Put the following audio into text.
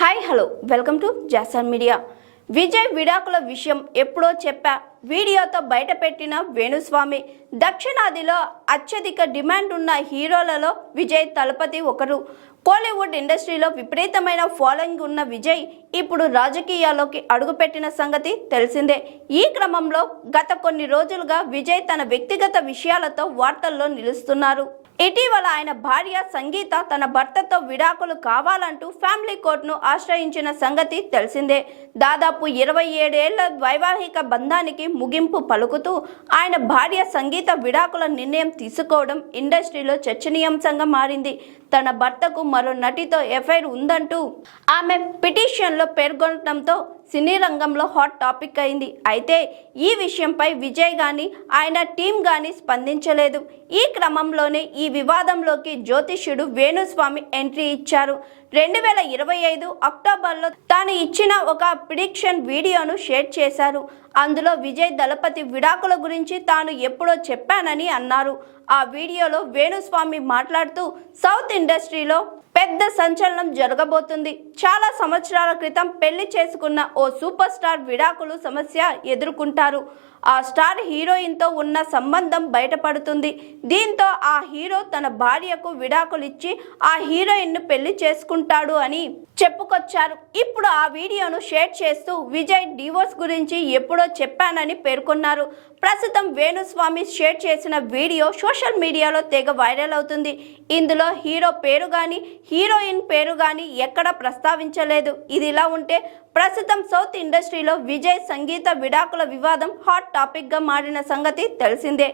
Hi hello welcome to Jason media. Vijay విడాకుల విషయం ఎప్పుడో చెప్పా వీడియోతో బయటపెట్టిన వేణుస్వామి. దక్షిణాదిలో అత్యధిక డిమాండ్ ఉన్న హీరోలలో విజయ్ తలపతి ఒకరు. కోలీవుడ్ ఇండస్ట్రీలో విపరీతమైన ఫాలోయింగ్ ఉన్న విజయ్ ఇప్పుడు రాజకీయాల్లోకి అడుగుపెట్టిన సంగతి తెలిసిందే. ఈ క్రమంలో గత కొన్ని రోజులుగా విజయ్ తన వ్యక్తిగత విషయాలతో వార్తల్లో నిలుస్తున్నారు. ఇటీవల ఆయన భార్య సంగీత తన భర్తతో విడాకులు కావాలంటూ ఫ్యామిలీ కోర్టును ఆశ్రయించిన సంగతి తెలిసిందే. దాదాపు 27 ఏళ్ల వైవాహిక బంధానికి ముగింపు పలుకుతూ ఆయన భార్య సంగీత విడాకుల నిర్ణయం తీసుకోవడం ఇండస్ట్రీలో చర్చనీయాంశంగా మారింది. తన భర్తకు మరో నటితో ఎఫ్ఐఆర్ ఉందంటూ ఆమె పిటిషన్లో పేర్కొనడంతో సినీ రంగంలో హాట్ టాపిక్ అయింది. అయితే ఈ విషయంపై విజయ్ గాని ఆయన టీం గాని స్పందించలేదు. ఈ క్రమంలోనే ఈ వివాదంలోకి జ్యోతిష్యుడు వేణుస్వామి ఎంట్రీ ఇచ్చారు. 2025 అక్టోబర్లో తాను ఇచ్చిన ఒక ప్రిడిక్షన్ వీడియోను షేర్ చేశారు. అందులో విజయ్ దళపతి విడాకుల గురించి తాను ఎప్పుడో చెప్పానని అన్నారు. ఆ వీడియోలో వేణుస్వామి మాట్లాడుతూ సౌత్ ఇండస్ట్రీలో పెద్ద సంచలనం జరగబోతుంది. చాలా సంవత్సరాల క్రితం పెళ్లి చేసుకున్న ఓ సూపర్ స్టార్ విడాకులు సమస్య ఎదుర్కొంటారు. ఆ స్టార్ హీరోయిన్తో ఉన్న సంబంధం బయటపడుతుంది. దీంతో ఆ హీరో తన భార్యకు విడాకులు ఇచ్చి ఆ హీరోయిన్ను పెళ్లి చేసుకుంటాడు అని చెప్పుకొచ్చారు. ఇప్పుడు ఆ వీడియోను షేర్ చేస్తూ విజయ్ డివోర్స్ గురించి ఎప్పుడో చెప్పానని పేర్కొన్నారు. ప్రస్తుతం వేణుస్వామి షేర్ చేసిన వీడియో సోషల్ మీడియాలో తెగ వైరల్ అవుతుంది. ఇందులో హీరో పేరు కానీ హీరోయిన్ పేరు కానీ ఎక్కడా ప్రస్తావించలేదు. ఇదిలా ఉంటే ప్రస్తుతం సౌత్ ఇండస్ట్రీలో విజయ్ సంగీత విడాకుల వివాదం హాట్ టాపిక్గా మారిన సంగతి తెలిసిందే.